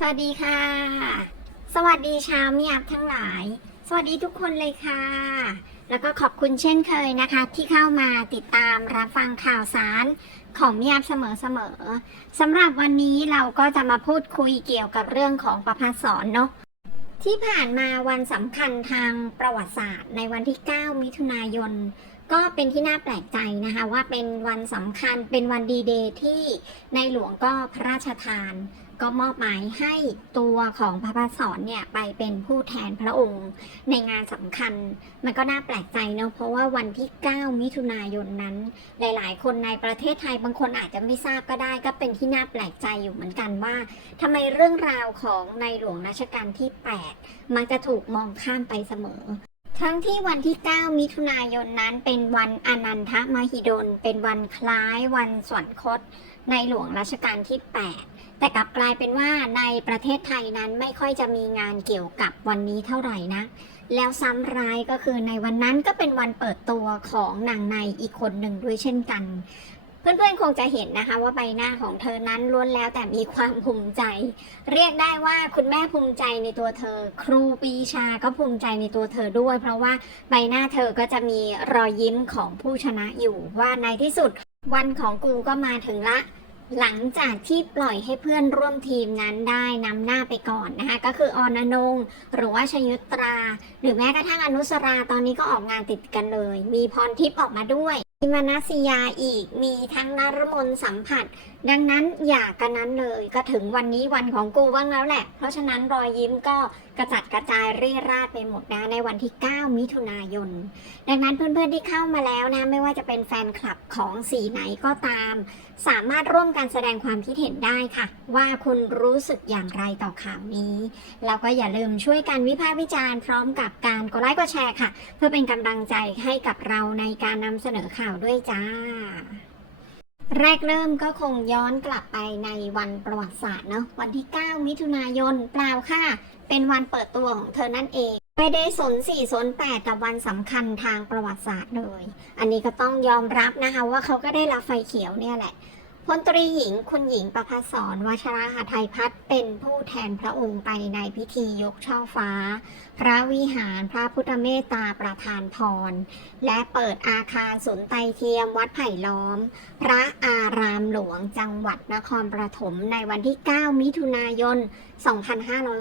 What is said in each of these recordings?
สวัสดีค่ะ สวัสดีชาวมิยับทั้งหลาย สวัสดีทุกคนเลยค่ะ แล้วก็ขอบคุณเช่นเคยนะคะ ที่เข้ามาติดตามรับฟังข่าวสารของมิยับเสมอๆสำหรับวันนี้เราก็จะมาพูดคุยเกี่ยวกับเรื่องของประพัฒสอนเนาะที่ผ่านมาวันสำคัญทางประวัติศาสตร์ ในวันที่ 9 มิถุนายน ก็เป็นที่น่าแปลกใจนะคะ ว่าเป็นวันสำคัญเป็นวันดีเดย์ที่ในหลวงก็พระราชทาน ก็มอบหมายให้ตัวของพระพัฒสอนเนี่ยไปเป็นผู้แทนพระองค์ ในงานสำคัญ มันก็น่าแปลกใจเนาะเพราะว่าวันที่ 9 มิถุนายนนั้น หลาย ๆ คนในประเทศไทยบางคนอาจจะไม่ทราบก็ได้ ก็เป็นที่น่าแปลกใจอยู่เหมือนกันว่าทำไมเรื่องราวของในหลวงรัชกาลที่ 8 มักจะถูกมองข้ามไปเสมอทั้งที่วันที่ 9 มิถุนายนนั้นเป็นวันอนันทมหิดล เป็นวันคล้ายวันสวรรคต ในหลวงรัชกาลที่ 8 แต่กลับกลายเป็นว่าในประเทศไทยนั้นไม่ค่อยจะมีงานเกี่ยวกับวันนี้เท่าไหร่นะ แล้วซ้ำร้ายก็คือในวันนั้นก็เป็นวันเปิดตัวของนางในอีกคนหนึ่งด้วยเช่นกัน เพื่อนๆคงจะเห็นนะคะว่าใบหน้าของเธอนั้นล้วนแล้วแต่มีความภูมิใจ เรียกได้ว่าคุณแม่ภูมิใจในตัวเธอ ครูปีชาก็ภูมิใจในตัวเธอด้วย เพราะว่าใบหน้าเธอก็จะมีรอยยิ้มของผู้ชนะอยู่ว่าในที่สุด วันของกูก็มาถึงละ หลังจากที่ปล่อยให้เพื่อนร่วมทีมนั้นได้นำหน้าไปก่อนนะคะ ก็คือออนนง หรือว่าชยุตรา หรือแม้กระทั่งอนุสราตอนนี้ก็ออกงานติดกันเลย มีพรทิพย์ออกมาด้วยมีมนัสยาอีกมีทั้งนรมนสัมผัสดังนั้นอย่ากันนั้นเลยก็ถึงวันนี้วันของกูบ้างแล้วแหละ เพราะฉะนั้นรอยยิ้มก็กระจัดกระจายเรี่ราดไปหมดนะในวันที่ 9 มิถุนายน ดังนั้นเพื่อนๆที่เข้ามาแล้วนะไม่ว่าจะเป็นแฟนคลับของสีไหนก็ตาม สามารถร่วมกันแสดงความคิดเห็นได้ค่ะ ว่าคุณรู้สึกอย่างไรต่อข่าวนี้ แล้วก็อย่าลืมช่วยกันวิพากษ์วิจารณ์พร้อมกับการกดไลค์กดแชร์ค่ะ เพื่อเป็นกำลังใจให้กับเราในการนำเสนอข่าวด้วยจ้า แรกเริ่มก็คงย้อนกลับไปในวันประวัติศาสตร์เนาะวันที่ 9 มิถุนายนเปล่าค่ะ เป็นวันเปิดตัวของเธอนั่นเอง ไม่ได้สนสี่สนแปดกับวันสำคัญทางประวัติศาสตร์เลย อันนี้ก็ต้องยอมรับนะคะว่าเขาก็ได้รับไฟเขียวเนี่ยแหละ พลตรีหญิงคุณหญิงประภาสรวชราหทัยพัฒน์เป็นผู้แทนพระองค์ไปในพิธียกช่อฟ้า พระวิหารพระพุทธเมตตาประธานพร และเปิดอาคารศูนย์ไตรเทียมวัดไผ่ล้อม พระอารามหลวงจังหวัดนครปฐมในวันที่ 9 มิถุนายน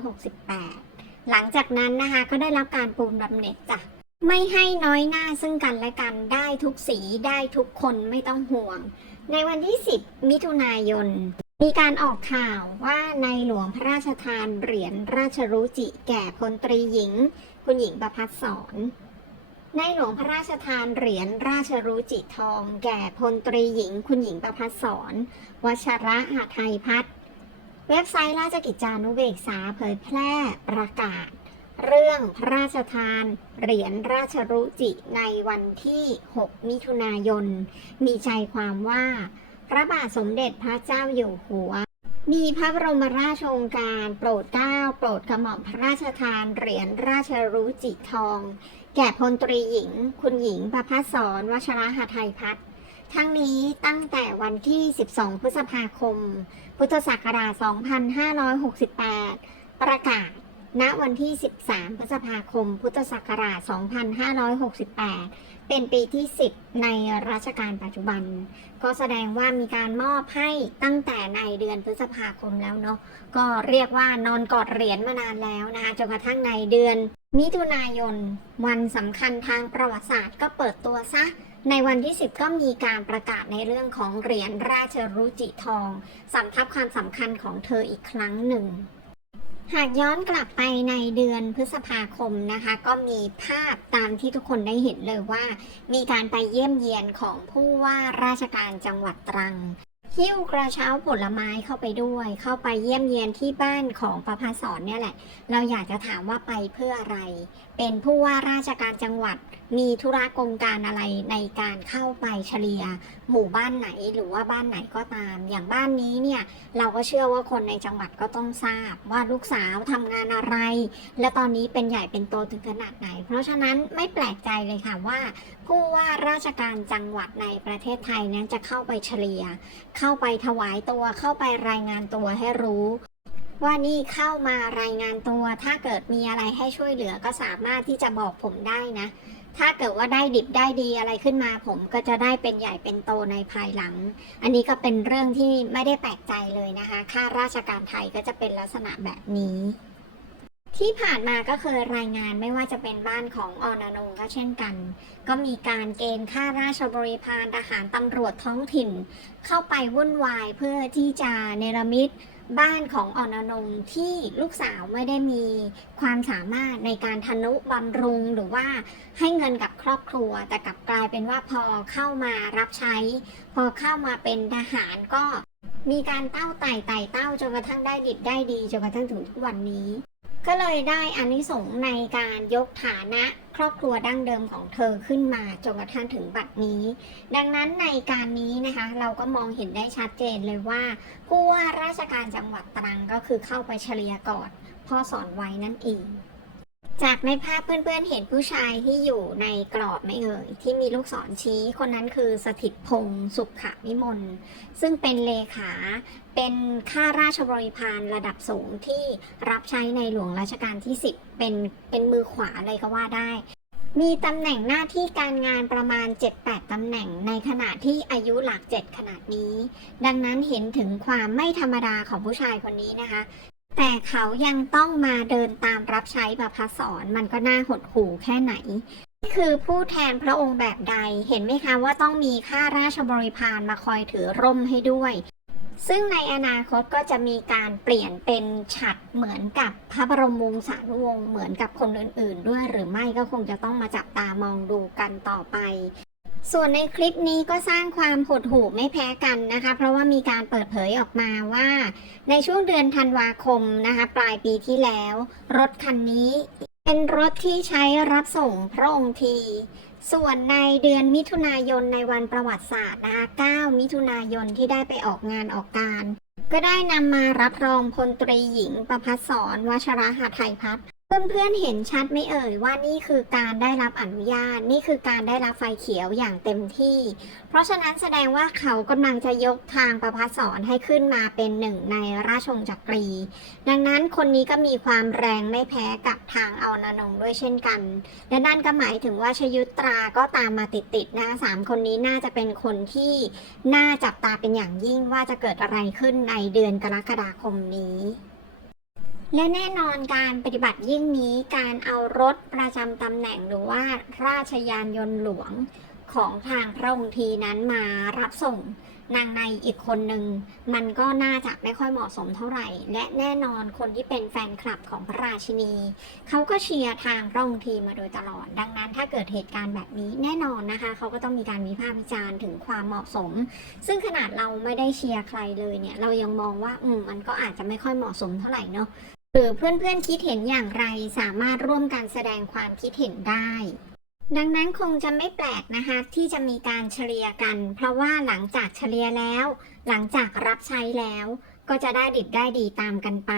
2568 หลังจากนั้นนะคะก็ได้รับการปูนบำเหน็จจ้ะไม่ให้น้อยหน้าซึ่งกันและกันได้ทุกสีได้ทุกคนไม่ต้องห่วง ในวันที่ 10 มิถุนายน มีการออกข่าวว่าในหลวงพระราชทานเหรียญราชรุจิแก่พลตรีหญิง คุณหญิงประพัฒสอนในหลวงพระราชทานเหรียญราชรุจิทอง แก่พลตรีหญิง คุณหญิงประพัฒสอนวชระหทัยพัฒน์เว็บไซต์ราชกิจจานุเบกษาเผยแพร่ประกาศ เรื่องพระราชทาน เหรียญราชรุจิในวันที่ 6 มิถุนายน มีใจความว่า พระบาทสมเด็จพระเจ้าอยู่หัว มีพระบรมราชโองการโปรดเกล้าโปรดกระหม่อมพระราชทานเหรียญราชรุจิทอง แก่พลตรีหญิง คุณหญิงประภัสสรวชรหทัยพัฒน์ทั้งนี้ตั้งแต่วันที่ 12 พฤษภาคม พุทธศักราช 2568 ประกาศ ณวันที่ 13 พฤษภาคม พุทธศักราช 2568 เป็นปีที่ 10 ในรัชกาลปัจจุบัน ก็แสดงว่ามีการมอบให้ตั้งแต่ในเดือนพฤษภาคมแล้วเนาะ ก็เรียกว่านอนกอดเหรียญมานานแล้วนะคะจนกระทั่งในเดือน มิถุนายน วันสำคัญทางประวัติศาสตร์ก็เปิดตัวซะในวันที่ 10 ก็มีการประกาศในเรื่องของเหรียญราชรุจิทองสำทับความสำคัญของเธออีกครั้งหนึ่ง หากย้อนกลับไปในเดือนพฤษภาคมนะคะ ก็มีภาพตามที่ทุกคนได้เห็นเลยว่า มีการไปเยี่ยมเยียนของผู้ว่าราชการจังหวัดตรังหิ้วกระเช้าผลไม้เข้าไปด้วย เข้าไปเยี่ยมเยียนที่บ้านของประภาสอนเนี่ยแหละ เราอยากจะถามว่าไปเพื่ออะไร เป็นผู้ว่าราชการจังหวัด มีธุระกงการอะไรในการเข้าไปเฉลี่ยหมู่บ้านไหนหรือว่าบ้านไหนก็ตาม อย่างบ้านนี้เนี่ยเราก็เชื่อว่าคนในจังหวัดก็ต้องทราบว่าลูกสาวทำงานอะไร และตอนนี้เป็นใหญ่เป็นโตถึงขนาดไหน เพราะฉะนั้นไม่แปลกใจเลยค่ะว่า ผู้ว่าราชการจังหวัดในประเทศไทยนั้นจะเข้าไปเฉลี่ย เข้าไปถวายตัวเข้าไปรายงานตัวให้รู้ว่านี่เข้ามารายงานตัว ถ้าเกิดมีอะไรให้ช่วยเหลือก็สามารถที่จะบอกผมได้นะ ถ้าเกิดว่าได้ดิบได้ดีอะไรขึ้นมา ผมก็จะได้เป็นใหญ่เป็นโตในภายหลัง อันนี้ก็เป็นเรื่องที่ไม่ได้แปลกใจเลยนะคะข้าราชการไทยก็จะเป็นลักษณะแบบนี้ ที่ผ่านมาก็เคยรายงานไม่ว่าจะเป็นบ้านของออนอนงก็เช่นกัน ก็มีการเกณฑ์ข้าราชบริพารทหารตำรวจท้องถิ่น เข้าไปวุ่นวายเพื่อที่จะเนรมิต บ้านของออนอนงที่ลูกสาวไม่ได้มีความสามารถในการทนุบำรุงหรือว่าให้เงินกับครอบครัว แต่กลับกลายเป็นว่าพอเข้ามารับใช้ พอเข้ามาเป็นทหารก็มีการเต้าไต่ไต่เต้าจนกระทั่งได้ดิบได้ดีจนกระทั่งถึงทุกวันนี้ ก็เลยได้อานิสงส์ในการยกฐานะครอบครัวดั้งเดิมของเธอขึ้นมาจนกระทั่งถึงบัดนี้ ดังนั้นในการนี้นะคะ เราก็มองเห็นได้ชัดเจนเลยว่า ผู้ว่าราชการจังหวัดตรังก็คือเข้าไปเฉลียก่อนพ่อสอนไว้นั่นเอง จากในภาพเพื่อนๆเห็นผู้ชายที่อยู่ในกรอบไม่เอ่ยที่มีลูกศรชี้คนนั้นคือสถิตพงศ์สุขวิมลซึ่งเป็นเลขาเป็นข้าราชบริพารระดับสูงที่รับใช้ในหลวงรัชกาลที่ 10 เป็นเป็นมือขวาเลยก็ว่าได้ มีตำแหน่งหน้าที่การงานประมาณ 7-8ตำแหน่งในขณะที่อายุหลัก 7 ขนาดนี้ ดังนั้นเห็นถึงความไม่ธรรมดาของผู้ชายคนนี้นะคะ แต่เขายังต้องมาเดินตามรับใช้ประพัสสอนมันก็น่าหดหู่แค่ไหนนี่คือผู้แทนพระองค์แบบใดเห็นไหมคะว่าต้องมีข้าราชบริพารมาคอยถือร่มให้ด้วย ซึ่งในอนาคตก็จะมีการเปลี่ยนเป็นฉัดเหมือนกับพระบรมวงศานุวงศ์เหมือนกับคนอื่น ๆ ด้วยหรือไม่ก็คงจะต้องมาจับตามองดูกันต่อไป ส่วนในคลิปนี้ก็สร้างความหดหู่ไม่แพ้กันนะคะ เพราะว่ามีการเปิดเผยออกมาว่า ในช่วงเดือนธันวาคมนะคะ ปลายปีที่แล้ว รถคันนี้เป็นรถที่ใช้รับส่งพระองค์ที ส่วนในเดือนมิถุนายนในวันประวัติศาสตร์นะคะ9มิถุนายนที่ได้ไปออกงานออกการ ก็ได้นำมารับรองพลตรีหญิงประพัสสอนวชระหาไทยพัฒน์ เพื่อนๆเห็นชัดไม่เอ่ยว่านี่คือการได้รับอนุญาต นี่คือการได้รับไฟเขียวอย่างเต็มที่ เพราะฉะนั้นแสดงว่าเขากำลังจะยกทางประพัสสอนให้ขึ้นมาเป็นหนึ่งในราชวงศ์จักรี ดังนั้นคนนี้ก็มีความแรงไม่แพ้กับทางเอานานงด้วยเช่นกัน และนั่นก็หมายถึงว่าชยุตราก็ตามมาติดๆนะสามคนนี้น่าจะเป็นคนที่น่าจับตาเป็นอย่างยิ่งว่าจะเกิดอะไรขึ้นในเดือนกรกฎาคมนี้ และแน่นอนการปฏิบัติยิ่งนี้การเอารถประจำตำแหน่งหรือว่าราชยานยนต์หลวงของทางพระองค์ทีนั้นมารับส่งนางในอีกคนหนึ่งมันก็น่าจะไม่ค่อยเหมาะสมเท่าไหร่ และแน่นอนคนที่เป็นแฟนคลับของพระราชินี เขาก็เชียร์ทางพระองค์ทีมาโดยตลอด ดังนั้นถ้าเกิดเหตุการณ์แบบนี้แน่นอนนะคะ เขาก็ต้องมีการวิพากษ์วิจารณ์ถึงความเหมาะสม ซึ่งขนาดเราไม่ได้เชียร์ใครเลยเนี่ยเรายังมองว่าอืมมันก็อาจจะไม่ค่อยเหมาะสมเท่าไหร่เนาะ หรือเพื่อนๆคิดเห็นอย่างไรสามารถร่วมกันแสดงความคิดเห็นได้ ดังนั้นคงจะไม่แปลกนะคะที่จะมีการเฉลี่ยกัน เพราะว่าหลังจากเฉลี่ยแล้ว หลังจากรับใช้แล้ว ก็จะได้ดิบได้ดีตามกันไป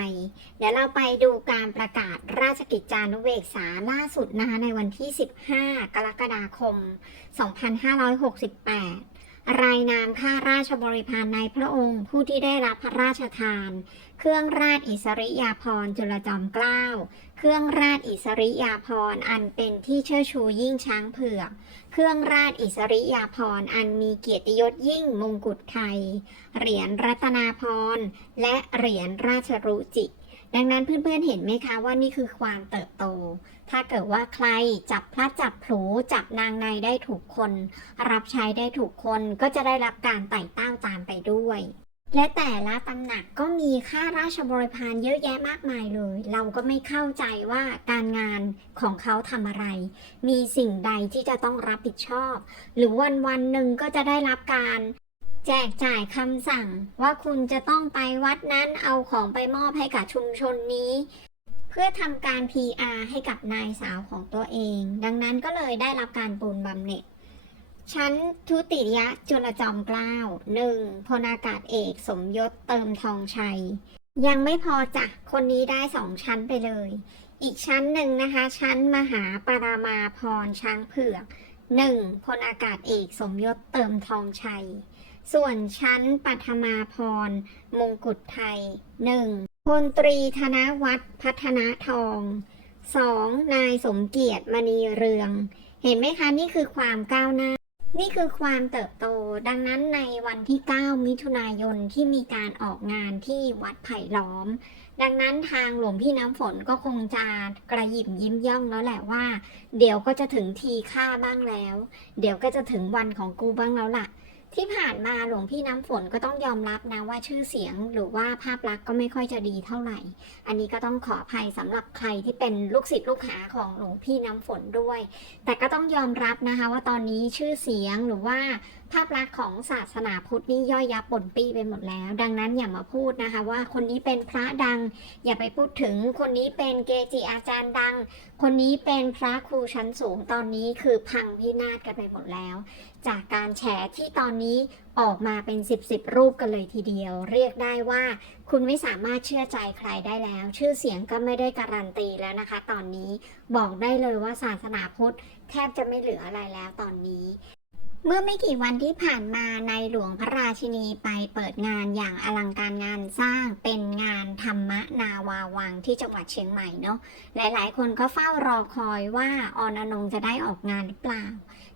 เดี๋ยวเราไปดูการประกาศราชกิจจานุเบกษาล่าสุดนะคะในวันที่ 15 กรกฎาคม 2568รายนามข้าราชบริพารในพระองค์ผู้ที่ได้รับพระราชทาน เครื่องราชอิสริยาภรณ์จุลจอมเกล้า เครื่องราชอิสริยาภรณ์อันเป็นที่เชิดชูยิ่งช้างเผือก เครื่องราชอิสริยาภรณ์อันมีเกียรติยศยิ่งมงกุฎไทย เหรียญรัตนาภรณ์และเหรียญราชรุจิ ดังนั้นเพื่อนๆเห็นไหมคะว่านี่คือความเติบโต ถ้าเกิดว่าใครจับพลัดจับผลูจับนางในได้ถูกคน รับใช้ได้ถูกคนก็จะได้รับการไต่เต้าตามไปด้วย และแต่ละตำหนักก็มีค่าราชบริพารเยอะแยะมากมายเลย เราก็ไม่เข้าใจว่าการงานของเขาทำอะไร มีสิ่งใดที่จะต้องรับผิดชอบ หรือวันวันๆหนึ่งก็จะได้รับการแจกจ่ายคำสั่งว่าคุณจะต้องไปวัดนั้นเอาของไปมอบให้กับชุมชนนี้ เพื่อทำการ PR ให้กับนายสาวของตัวเอง ดังนั้นก็เลยได้รับการปูนบำเหน็จ ชั้นทุติยะจุลจอมเกล้าหนึ่งพลอากาศเอกสมยศเติมทองชัย ยังไม่พอจ้ะคนนี้ได้สองชั้นไปเลย อีกชั้นหนึ่งนะคะ ชั้นมหาปรามาพรช้างเผือกหนึ่งพลอากาศเอกสมยศเติมทองชัย ส่วนชั้นปัทมาพรมงกุฎไทยหนึ่งพลตรีธนวัฒน์พัฒนาทอง 2. นายสมเกียรติมณีเรือง เห็นไหมคะ นี่คือความก้าวหน้า นี่คือความเติบโตดังนั้นในวันที่ 9 มิถุนายนที่มีการออกงานที่วัดไผ่ล้อม ดังนั้นทางหลวงพี่น้ำฝนก็คงจะกระหยิบยิ้มย่องแล้วแหละว่า เดี๋ยวก็จะถึงทีค่าบ้างแล้ว เดี๋ยวก็จะถึงวันของกูบ้างแล้วล่ะ ที่ผ่านมาหลวงพี่น้ำฝนก็ต้องยอมรับนะว่าชื่อเสียงหรือว่าภาพลักษณ์ก็ไม่ค่อยจะดีเท่าไหร่ อันนี้ก็ต้องขออภัยสำหรับใครที่เป็นลูกศิษย์ลูกหาของหลวงพี่น้ำฝนด้วย แต่ก็ต้องยอมรับนะคะว่าตอนนี้ชื่อเสียงหรือว่าภาพลักษณ์ของศาสนาพุทธนี่ย่อยยับปนปี้ไปหมดแล้ว ดังนั้นอย่ามาพูดนะคะ ว่าคนนี้เป็นพระดัง อย่าไปพูดถึงคนนี้เป็นเกจิอาจารย์ดัง คนนี้เป็นพระครูชั้นสูงตอนนี้คือพังพินาศกันไปหมดแล้ว จากการแฉที่ตอนนี้ออกมาเป็น 10บๆรูปกันเลยทีเดียว เรียกได้ว่า คุณไม่สามารถเชื่อใจใครได้แล้ว ชื่อเสียงก็ไม่ได้การันตีแล้วนะคะ ตอนนี้บอกได้เลยว่าศาสนาพุทธแทบจะไม่เหลืออะไรแล้วตอนนี้ เมื่อไม่กี่วันที่ผ่านมาในหลวงพระราชินีไปเปิดงานอย่างอลังการงานสร้างเป็นงานธรรมนาวาวังที่จังหวัดเชียงใหม่เนาะหลายๆ คนก็เฝ้ารอคอยว่าออนอนงจะได้ออกงานหรือเปล่า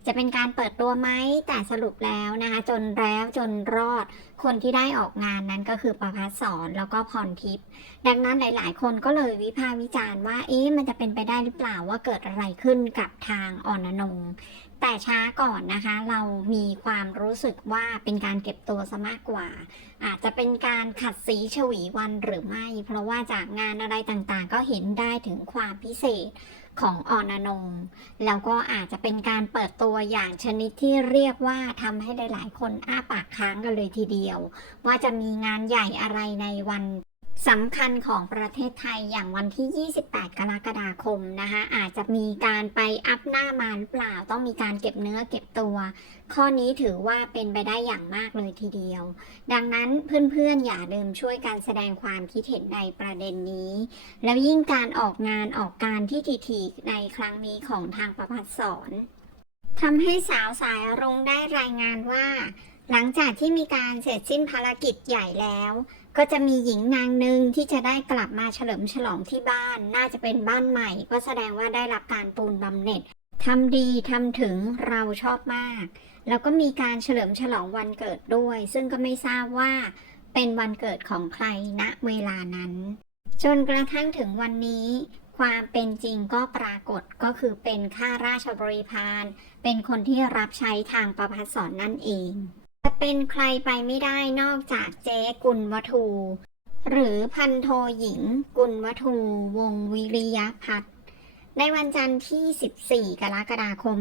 จะเป็นการเปิดตัวไหมแต่สรุปแล้วนะคะ จนแล้วจนรอดคนที่ได้ออกงานนั้นก็คือประพัฒสอนแล้วก็พรทิพย์ดังนั้นหลาย ๆ คนก็เลยวิพากษ์วิจารณ์ว่าเอ๊ะมันจะเป็นไปได้หรือเปล่าว่าเกิดอะไรขึ้นกับทางออนอนง แต่ช้าก่อนนะคะ เรามีความรู้สึกว่าเป็นการเก็บตัวซะมากกว่า อาจจะเป็นการขัดสีฉวีวันหรือไม่ เพราะว่าจากงานอะไรต่างๆ ก็เห็นได้ถึงความพิเศษของออนอนงแล้วก็อาจจะเป็นการเปิดตัวอย่างชนิดที่เรียกว่าทำให้หลายๆ คนอ้าปากค้างกันเลยทีเดียว ว่าจะมีงานใหญ่อะไรในวัน สำคัญของประเทศไทยอย่างวันที่ 28 กรกฎาคมนะคะอาจจะมีการไปอัพหน้ามาหรือเปล่า ต้องมีการเก็บเนื้อเก็บตัว ข้อนี้ถือว่าเป็นไปได้อย่างมากเลยทีเดียว ดังนั้นเพื่อนๆ อย่าลืมช่วยกันแสดงความคิดเห็นในประเด็นนี้ แล้วยิ่งการออกงานออกการที่ทีๆในครั้งนี้ของทางประพัฒสอนทำให้สาวสายรุ้งได้รายงานว่า หลังจากที่มีการเสร็จสิ้นภารกิจใหญ่แล้ว ก็จะมีหญิงนางหนึ่งที่จะได้กลับมาเฉลิมฉลองที่บ้าน น่าจะเป็นบ้านใหม่ ก็แสดงว่าได้รับการปูนบำเหน็จทำดีทำถึงเราชอบมาก แล้วก็มีการเฉลิมฉลองวันเกิดด้วย ซึ่งก็ไม่ทราบว่าเป็นวันเกิดของใครณเวลานั้น จนกระทั่งถึงวันนี้ความเป็นจริงก็ปรากฏก็คือเป็นข้าราชบริพารเป็นคนที่รับใช้ทางประพัฒสอนนั่นเอง จะเป็นใครไปไม่ได้นอกจากเจ๊กุลวัทู หรือพันโทหญิงกุลวัทูวงวิริยพัฒน์ในวันจันทร์ที่ 14 กรกฎาคม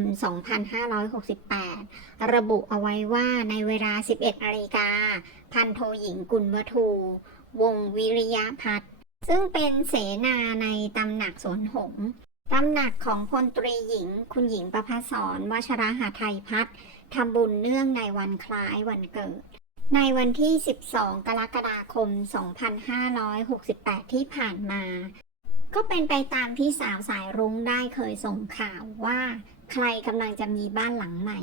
2568 ระบุเอาไว้ว่าในเวลา 11นาฬิกา พันโทหญิงกุลวัทู วงวิริยพัฒน์ซึ่งเป็นเสนาในตำหนักสวนหงตำหนักของพลตรีหญิง คุณหญิงประภาสอนวชราหาไทยพัฒน์ ทำบุญเนื่องในวันคล้ายวันเกิด ในวันที่ 12 กรกฎาคม 2568 ที่ผ่านมา ก็เป็นไปตามที่สาวสายรุ้งได้เคยส่งข่าวว่า ใครกำลังจะมีบ้านหลังใหม่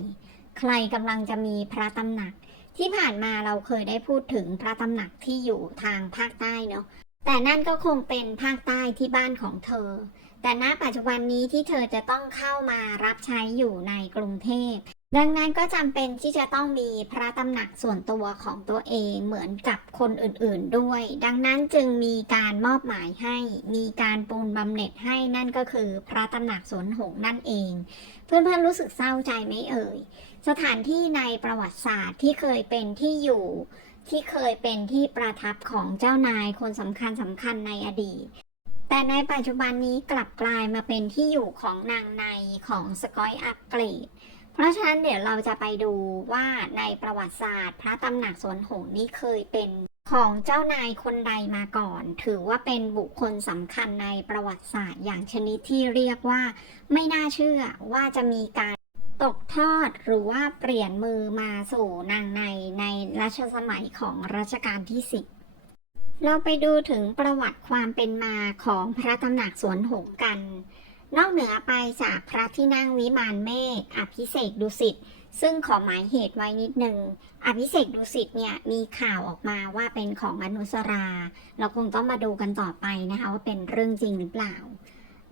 ใครกำลังจะมีพระตำหนัก ที่ผ่านมาเราเคยได้พูดถึงพระตำหนักที่อยู่ทางภาคใต้เนาะแต่นั่นก็คงเป็นภาคใต้ที่บ้านของเธอ แต่ณปัจจุบันนี้ที่เธอจะต้องเข้ามารับใช้อยู่ในกรุงเทพ ดังนั้นก็จำเป็นที่จะต้องมีพระตำหนักส่วนตัวของตัวเองเหมือนกับคนอื่นๆด้วย ดังนั้นจึงมีการมอบหมายให้ มีการปูนบำเหน็จให้นั่นก็คือพระตำหนักสวนหงนั่นเอง เพื่อนๆรู้สึกเศร้าใจไหมเอ่ย สถานที่ในประวัติศาสตร์ที่เคยเป็นที่อยู่ ที่เคยเป็นที่ประทับของเจ้านายคนสำคัญสำคัญในอดีตแต่ในปัจจุบันนี้กลับกลายมาเป็นที่อยู่ของนางในของสกอยอัปเกรด ราะฉะนั้นเดี๋ยวเราจะไปดูว่าในประวัติศาสตร์ พระตำหนักสวนหงนี้เคยเป็นของเจ้านายคนใดมาก่อน ถือว่าเป็นบุคคลสำคัญในประวัติศาสตร์ อย่างชนิดที่เรียกว่า ไม่น่าเชื่อว่าจะมีการตกทอดหรือว่าเปลี่ยนมือมาสู่นางในในรัชสมัยของรัชกาลที่10เราไปดูถึงประวัติความเป็นมาของพระตำหนักสวนหงกัน นอกเหนือไปจากพระที่นั่งวิมานเมฆอภิเษกดุสิตซึ่งขอหมายเหตุไว้นิดหนึ่ง อภิเษกดุสิตเนี่ยมีข่าวออกมาว่าเป็นของอนุสรา เราคงต้องมาดูกันต่อไปนะคะว่าเป็นเรื่องจริงหรือเปล่า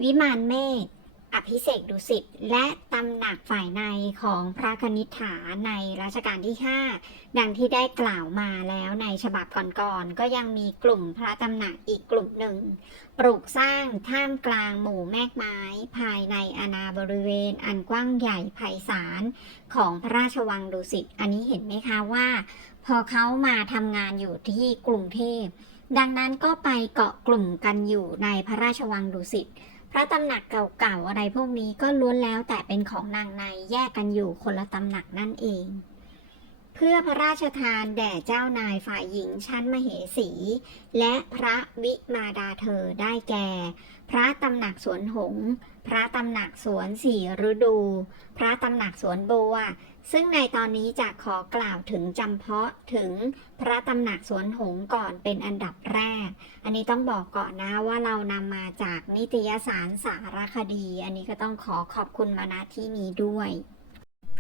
วิมานเมฆอภิเษกดุสิตและตำหนักฝ่ายในของพระคณิษฐาในรัชกาลที่ 5 ดังที่ได้กล่าวมาแล้วในฉบับก่อนๆก็ยังมีกลุ่มพระตำหนักอีกกลุ่มหนึ่ง ปลูกสร้างท่ามกลางหมู่แมกไม้ ภายในอาณาบริเวณอันกว้างใหญ่ไพศาลของพระราชวังดุสิต อันนี้เห็นไหมคะว่า พอเขามาทำงานอยู่ที่กรุงเทพ ดังนั้นก็ไปเกาะกลุ่มกันอยู่ในพระราชวังดุสิต พระตำหนักเก่าๆอะไรพวกนี้ก็ล้วนแล้วแต่เป็นของนางในแยกกันอยู่คนละตำหนักนั่นเอง เพื่อพระราชทานแด่เจ้านายฝ่ายหญิงชั้นมเหสี และพระวิมาดาเธอได้แก่ พระตำหนักสวนหงส์พระตำหนักสวนสี่ฤดู พระตำหนักสวนบัว ซึ่งในตอนนี้จะขอกล่าวถึงจำเพาะถึงพระตำหนักสวนหงส์ก่อนเป็นอันดับแรก อันนี้ต้องบอกก่อนนะว่าเรานำมาจากนิตยสารสารคดี อันนี้ก็ต้องขอขอบคุณมาณที่นี้ด้วย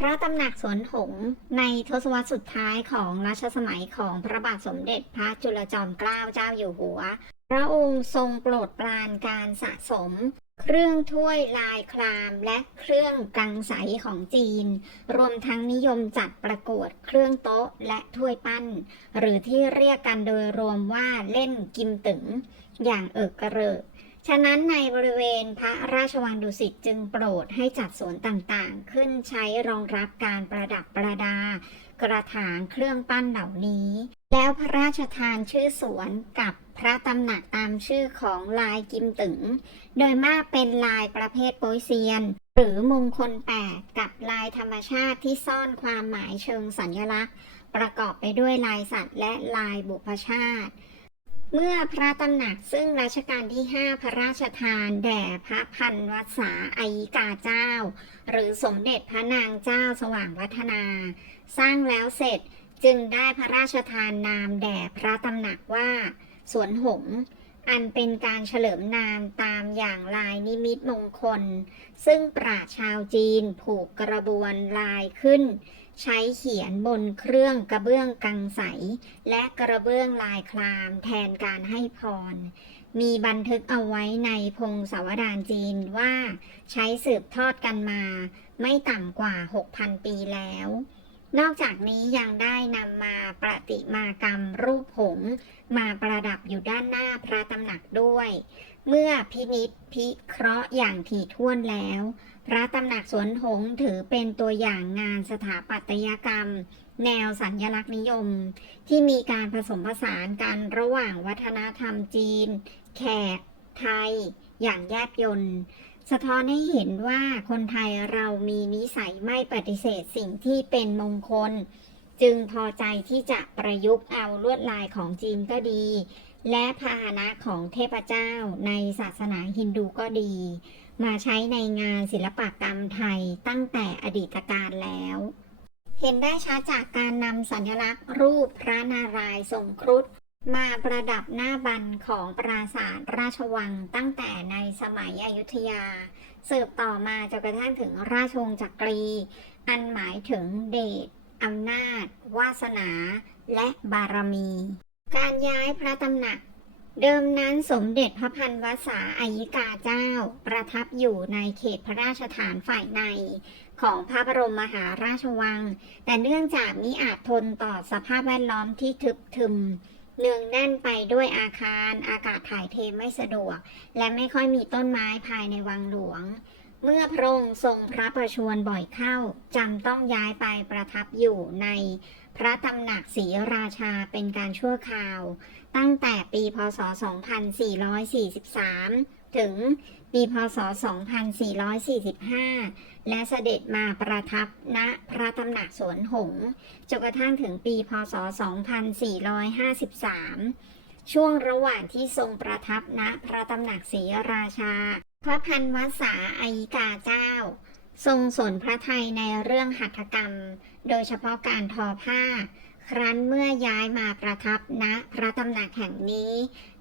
พระตำหนักสวนหงในทศวรรษสุดท้ายของรัชสมัยของพระบาทสมเด็จพระจุลจอมเกล้าเจ้าอยู่หัว พระองค์ทรงโปรดปรานการสะสม เครื่องถ้วยลายครามและเครื่องกังใสของจีน รวมทั้งนิยมจัดประกวดเครื่องโต๊ะและถ้วยปั้น หรือที่เรียกกันโดยรวมว่าเล่นกิมตึง อย่างเอิกกระเริก ฉะนั้นในบริเวณพระราชวังดุสิตจึงโปรดให้จัดสวนต่างๆ ขึ้นใช้รองรับการประดับประดา กระถางเครื่องปั้นเหล่านี้ แล้วพระราชทานชื่อสวนกับพระตำหนักตามชื่อของลายกิมตึง โดยมากเป็นลายประเภทโปยเซียน หรือมงคลแปดกับลายธรรมชาติที่ซ่อนความหมายเชิงสัญลักษณ์ ประกอบไปด้วยลายสัตว์และลายบุพชาติ เมื่อพระตำหนักซึ่งรัชกาลที่ 5 พระราชทานแด่พระพันวัษาอายิกาเจ้า หรือสมเด็จพระนางเจ้าสว่างวัฒนา สร้างแล้วเสร็จจึงได้พระราชทานนามแด่พระตำหนักว่า สวนหง อันเป็นการเฉลิมนามตามอย่างลายนิมิตมงคล ซึ่งปราชชาวจีนผูกกระบวนลายขึ้น ใช้เขียนบนเครื่องกระเบื้องกังใส และกระเบื้องลายคลามแทนการให้พร มีบันทึกเอาไว้ในพงศาวดารจีนว่า ใช้สืบทอดกันมา ไม่ต่ำกว่า 6,000 ปีแล้ว นอกจากนี้ยังได้นำมาประติมากรรมรูปหงมาประดับอยู่ด้านหน้าพระตำหนักด้วย เมื่อพินิษพิเคราะห์อย่างถี่ถ้วนแล้ว พระตำหนักสวนหงถือเป็นตัวอย่างงานสถาปัตยกรรม แนวสัญญลักษณ์นิยม ที่มีการผสมผสานกันระหว่างวัฒนธรรมจีน แขก ไทย อย่างแยบยลสะท้อนให้เห็นว่าคนไทยเรามีนิสัยไม่ปฏิเสธสิ่งที่เป็นมงคล จึงพอใจที่จะประยุกต์เอาลวดลายของจีนก็ดี และพาหนะของเทพเจ้าในศาสนาฮินดูก็ดี มาใช้ในงานศิลปกรรมไทยตั้งแต่อดีตการแล้ว เห็นได้ชัดจากการนำสัญลักษณ์รูปพระนารายณ์ทรงครุฑมาประดับหน้าบันของปราสาทราชวังตั้งแต่ในสมัยอยุธยา สืบต่อมาจนกระทั่งถึงราชวงศ์จักรี อันหมายถึงเดชอำนาจ วาสนา และบารมี การย้ายพระตำหนัก เดิมนั้นสมเด็จพระพันวษาอายิกาเจ้า ประทับอยู่ในเขตพระราชฐานฝ่ายใน ของพระบรมมหาราชวัง แต่เนื่องจากมิอาจทนต่อสภาพแวดล้อมที่ทึบทึมเนืองแน่นไปด้วยอาคาร อากาศถ่ายเทไม่สะดวก และไม่ค่อยมีต้นไม้ภายในวังหลวง เมื่อพระองค์ทรงพระประชวรบ่อยเข้าจำต้องย้ายไปประทับอยู่ใน พระตำหนักศรีราชาเป็นการชั่วคราว ตั้งแต่ปีพศ 2443 ถึงปีพศ 2445 และเสด็จมาประทับณพระตำหนักสวนหงส์จนกระทั่งถึงปีพศ 2453 ช่วงระหว่างที่ทรงประทับณพระตำหนักศรีราชา พระพันวษาอายิกาเจ้า ทรงสนพระไทยในเรื่องหัตถกรรม โดยเฉพาะการทอผ้า ครั้นเมื่อย้ายมาประทับณพระตำหนักแห่งนี้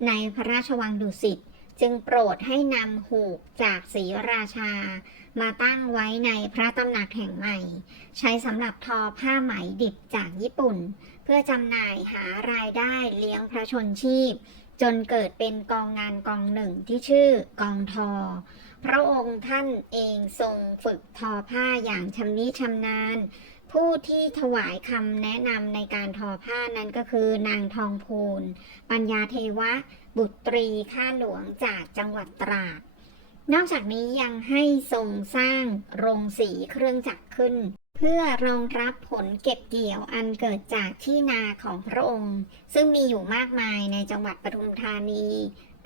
ในพระราชวังดุสิตจึงโปรดให้นำหูกจากศรีราชา มาตั้งไว้ในพระตำหนักแห่งใหม่ ใช้สำหรับทอผ้าไหมดิบจากญี่ปุ่น เพื่อจำหน่ายหารายได้เลี้ยงพระชนชีพ จนเกิดเป็นกองงานกองหนึ่งที่ชื่อกองทอ พระองค์ท่านเองทรงฝึกทอผ้าอย่างชำนิชำนาญ ผู้ที่ถวายคำแนะนำในการทอผ้านั้นก็คือนางทองพูน ปัญญาเทวะ บุตรีข้าหลวงจากจังหวัดตราด นอกจากนี้ยังให้ทรงสร้างโรงสีเครื่องจักรขึ้น เพื่อรองรับผลเก็บเกี่ยวอันเกิดจากที่นาของพระองค์ ซึ่งมีอยู่มากมายในจังหวัดปทุมธานี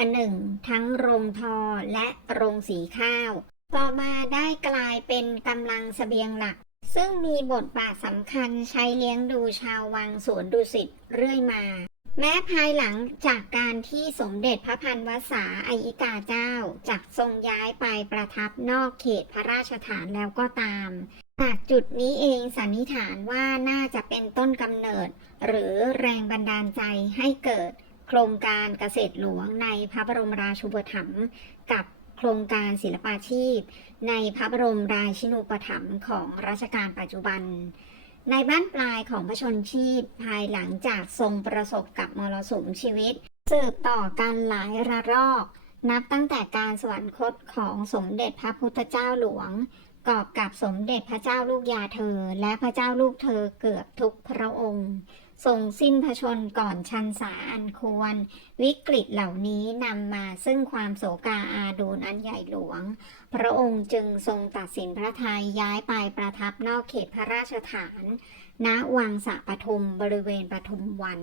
อันหนึ่ง ทั้งโรงทอและโรงสีข้าว ต่อมาได้กลายเป็นกำลังเสบียงหลัก ซึ่งมีบทบาทสำคัญใช้เลี้ยงดูชาววังสวนดุสิตเรื่อยมา แม้ภายหลังจากการที่สมเด็จพระพันวษาอยิกาเจ้าจักทรงย้ายไปประทับนอกเขตพระราชฐานแล้วก็ตามจากจุดนี้เองสันนิษฐานว่าน่าจะเป็นต้นกำเนิด หรือแรงบันดาลใจให้เกิด โครงการเกษตรหลวงในพระบรมราชูปถัมภ์กับโครงการศิลปาชีพ ในพระบรมราชินูปถัมภ์ของรัชกาลปัจจุบัน ในบ้านปลายของพระชนชีพภายหลังจากทรงประสบกับมรสุมชีวิต สืบต่อกันหลายระลอก นับตั้งแต่การสวรรคตของสมเด็จพระพุทธเจ้าหลวงกอบกับสมเด็จพระเจ้าลูกยาเธอ และพระเจ้าลูกเธอเกือบทุกพระองค์ ทรงสิ้นพระชนก่อนชันษาอันควร วิกฤตเหล่านี้นำมาซึ่งความโศกาอาดูลอันใหญ่หลวง พระองค์จึงทรงตัดสินพระทัยย้ายไปประทับนอกเขตพระราชฐาน ณวังสะปทุมบริเวณปทุมวัน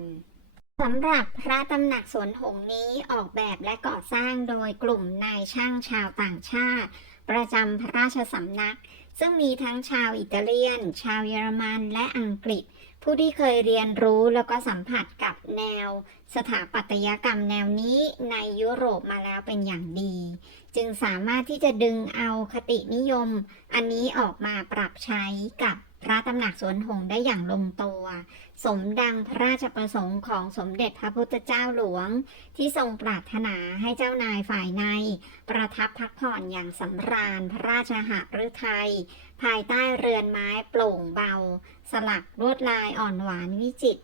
สำหรับพระตำหนักสวนหงส์นี้ออกแบบและก่อสร้างโดยกลุ่มนายช่างชาวต่างชาติ ประจำพระราชสำนัก ซึ่งมีทั้งชาวอิตาเลียน ชาวเยอรมันและอังกฤษ ผู้ที่เคยเรียนรู้แล้วก็สัมผัสกับแนว สถาปัตยกรรมแนวนี้ในยุโรปมาแล้วเป็นอย่างดี จึงสามารถที่จะดึงเอาคตินิยม อันนี้ออกมาปรับใช้กับพระตำหนักสวนหงได้อย่างลงตัว สมดังพระราชประสงค์ของสมเด็จพระพุทธเจ้าหลวง ที่ทรงปรารถนาให้เจ้านายฝ่ายใน ประทับพักผ่อนอย่างสำราญพระราชหฤทัยภายใต้เรือนไม้โปร่งเบา สลักลวดลายอ่อนหวานวิจิตร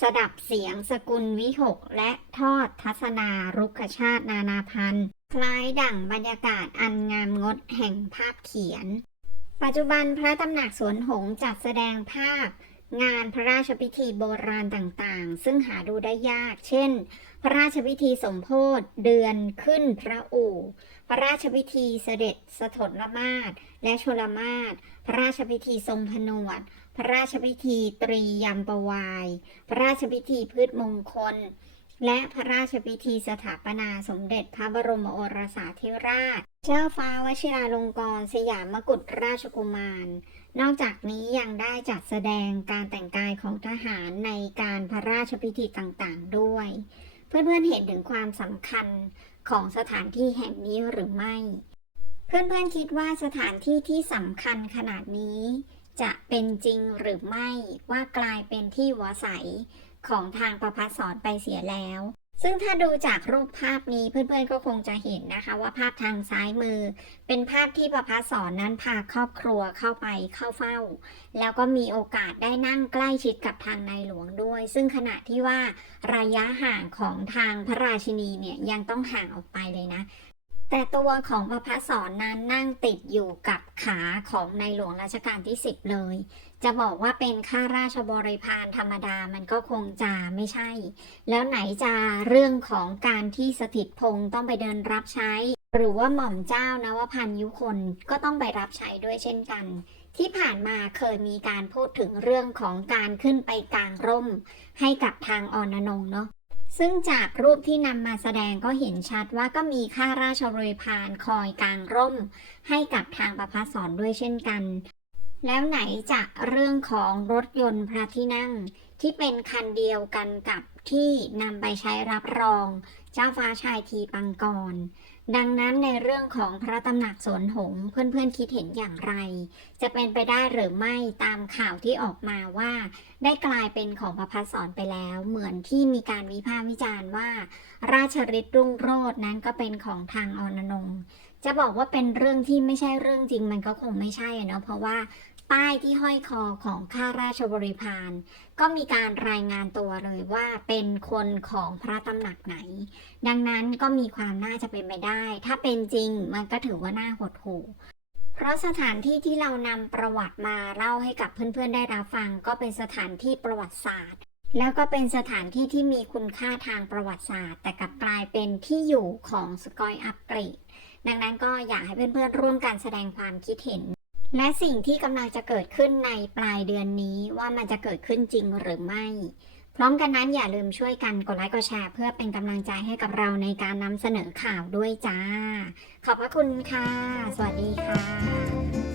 สดับเสียงสกุลวิหกและทอดทัศนารุกชาตินานาพันธ์คล้ายดั่งบรรยากาศอันงามงดแห่งภาพเขียน ปัจจุบันพระตำหนักสวนหงจัดแสดงภาพ งานพระราชพิธีโบราณต่างๆ ซึ่งหาดูได้ยาก เช่น พระราชพิธีสมโพธิเดือนขึ้นพระอู่ พระราชพิธีเสด็จสถลมาศและชลมาศพระราชพิธีทรงผนวด พระราชพิธีตรียมประวาย พระราชพิธีพืชมงคล และพระราชพิธีสถาปนาสมเด็จพระบรมโอรสาธิราช เจ้าฟ้าวชิราลงกรณ์สยามกุฎราชกุมาร นอกจากนี้ยังได้จัดแสดงการแต่งกายของทหารในการพระราชพิธีต่างๆ ด้วย เพื่อนๆเห็นถึงความสำคัญของสถานที่แห่งนี้หรือไม่ เพื่อนๆคิดว่าสถานที่ที่สำคัญขนาดนี้ จะเป็นจริงหรือไม่ว่ากลายเป็นที่หัวใสของทางประพัสสอนไปเสียแล้ว ซึ่งถ้าดูจากรูปภาพนี้เพื่อนๆก็คงจะเห็นนะคะ ว่าภาพทางซ้ายมือ เป็นภาพที่ประพัสสอนนั้นพาครอบครัวเข้าไปเข้าเฝ้า แล้วก็มีโอกาสได้นั่งใกล้ชิดกับทางในหลวงด้วย ซึ่งขณะที่ว่าระยะห่างของทางพระราชินีเนี่ยยังต้องห่างออกไปเลยนะแต่ตัวของพระพัสสอนนั้นนั่งติดอยู่กับขาของในหลวงรัชกาลที่ 10 เลย จะบอกว่าเป็นข้าราชบริพารธรรมดามันก็คงจะไม่ใช่ แล้วไหนจะเรื่องของการที่สถิตพงศ์ต้องไปเดินรับใช้ หรือว่าหม่อมเจ้านวพันยุคนก็ต้องไปรับใช้ด้วยเช่นกัน ที่ผ่านมาเคยมีการพูดถึงเรื่องของการขึ้นไปกลางร่ม ให้กับทางออนนงเนาะซึ่งจากรูปที่นำมาแสดงก็เห็นชัดว่าก็มีข้าราชบริพารคอยกลางร่ม ให้กับทางประพัสสอนด้วยเช่นกัน แล้วไหนจะเรื่องของรถยนต์พระที่นั่ง ที่เป็นคันเดียวกันกับที่นำไปใช้รับรอง เจ้าฟ้าชายทีปังกร ดังนั้นในเรื่องของพระตำหนักสวนหงเพื่อนๆคิดเห็นอย่างไร จะเป็นไปได้หรือไม่ตามข่าวที่ออกมาว่า ได้กลายเป็นของพระพัฒสอนไปแล้ว เหมือนที่มีการวิพากษ์วิจารณ์ว่า ราชฤทธิ์รุ่งโรจน์นั้นก็เป็นของทางอรนงค์จะบอกว่าเป็นเรื่องที่ไม่ใช่เรื่องจริงมันก็คงไม่ใช่เนาะเพราะว่า ป้ายที่ห้อยคอของข้าราชบริพารก็มีการรายงานตัวเลยว่าเป็นคนของพระตำหนักไหน ดังนั้นก็มีความน่าจะเป็นไปได้ ถ้าเป็นจริงมันก็ถือว่าน่าหดหู่เพราะสถานที่ที่เรานำประวัติมาเล่าให้กับเพื่อนๆได้รับฟัง ก็เป็นสถานที่ประวัติศาสตร์ แล้วก็เป็นสถานที่ที่มีคุณค่าทางประวัติศาสตร์ แต่กลับกลายเป็นที่อยู่ของสกอยอัปเกรดดังนั้นก็อยากให้เพื่อนๆร่วมกันแสดงความคิดเห็น และสิ่งที่กำลังจะเกิดขึ้นในปลายเดือนนี้ว่ามันจะเกิดขึ้นจริงหรือไม่ พร้อมกันนั้นอย่าลืมช่วยกันกดไลค์กดแชร์เพื่อเป็นกำลังใจให้กับเราในการนำเสนอข่าวด้วยจ้า ขอบพระคุณค่ะ สวัสดีค่ะ